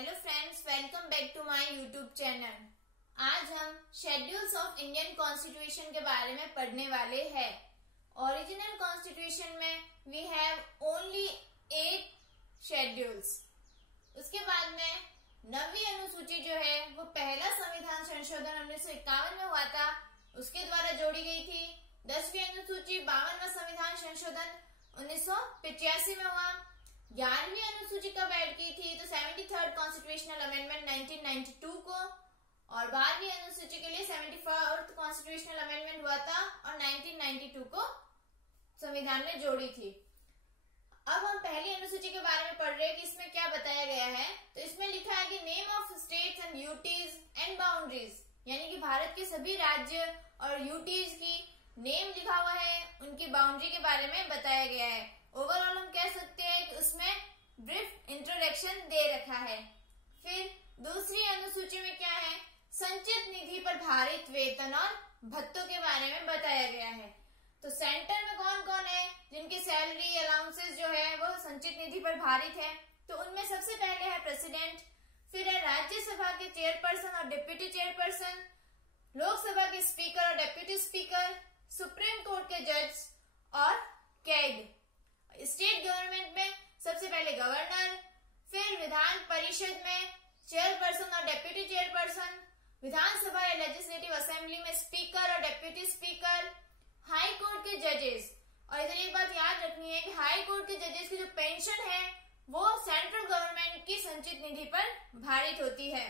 Hello friends, welcome back to my YouTube channel. आज हम schedules of Indian constitution के बारे में पढ़ने वाले हैं। ओरिजिनल कॉन्स्टिट्यूशन में वी हैव ओनली 8 शेड्यूल्स। उसके बाद में 9वीं अनुसूची जो है वो पहला संविधान संशोधन 1951 में हुआ था, उसके द्वारा जोड़ी गई थी। 10वीं अनुसूची 52वां संविधान संशोधन 1985 में हुआ। 11वीं अनुसूची कब ऐड की थी तो 73rd कॉन्स्टिट्यूशनल अमेंडमेंट 1992 को, और 12वीं अनुसूची के लिए 74th कॉन्स्टिट्यूशनल अमेंडमेंट हुआ था और 1992 को संविधान में जोड़ी थी। अब हम पहली अनुसूची के बारे में पढ़ रहे हैं कि इसमें क्या बताया गया है। तो इसमें लिखा है कि name of states and UTs and boundaries, यानी कि भारत के सभी राज्य और यूटीज की नेम लिखा हुआ है, उनकी बाउंड्री के बारे में बताया गया है। ओवरऑल हम कह सकते हैं कि उसमें ब्रीफ इंट्रोडक्शन दे रखा है। फिर दूसरी अनुसूची में क्या है, संचित निधि पर भारित वेतन और भत्तों के बारे में बताया गया है। तो सेंटर में कौन कौन है जिनकी सैलरी अलाउंसेस जो है वो संचित निधि पर भारित है, तो उनमें सबसे पहले है प्रेसिडेंट, फिर है राज्यसभा के चेयरपर्सन और डिप्यूटी चेयरपर्सन, लोकसभा के स्पीकर और डिप्यूटी स्पीकर, सुप्रीम कोर्ट के जज और कैग। स्टेट गवर्नमेंट में सबसे पहले गवर्नर, फिर विधान परिषद में चेयरपर्सन और डिप्यूटी चेयरपर्सन, विधानसभा या लेजिस्लेटिव असेंबली में स्पीकर और डिप्यूटी स्पीकर, हाई कोर्ट के जजेस। और इधर एक बात याद रखनी है कि हाई कोर्ट के जजेस की जो पेंशन है वो सेंट्रल गवर्नमेंट की संचित निधि पर भारित होती है।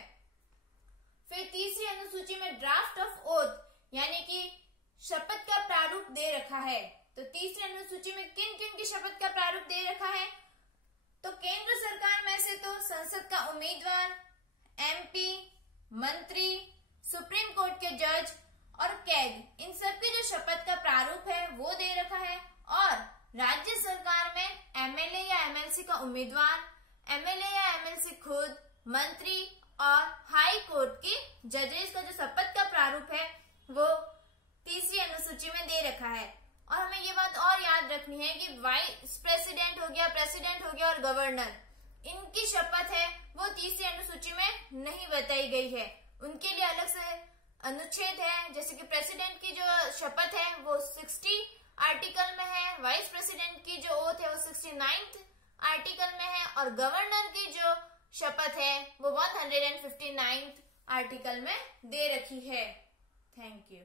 फिर तीसरी अनुसूची में ड्राफ्ट ऑफ ओथ, यानी कि शपथ का प्रारूप दे रखा है। तो तीसरी अनुसूची में किन किन की शपथ का प्रारूप दे रखा है, तो केंद्र सरकार में से तो संसद का उम्मीदवार, एमपी, मंत्री, सुप्रीम कोर्ट के जज और कैग, इन सबकी जो शपथ का प्रारूप है वो दे रखा है। और राज्य सरकार में एमएलए या एमएलसी का उम्मीदवार, एमएलए या एमएलसी खुद, मंत्री और हाई कोर्ट के जजेस का जो शपथ का प्रारूप है वो तीसरी अनुसूची में दे रखा है। और हमें ये बात और याद रखनी है कि वाइस प्रेसिडेंट हो गया, प्रेसिडेंट हो गया और गवर्नर, इनकी शपथ है वो तीसरी अनुसूची में नहीं बताई गई है। उनके लिए अलग से अनुच्छेद है, जैसे कि प्रेसिडेंट की जो शपथ है वो 60 आर्टिकल में है, वाइस प्रेसिडेंट की जो ओथ है वो 69th आर्टिकल में है, और गवर्नर की जो शपथ है वो 159th आर्टिकल में दे रखी है। Thank you.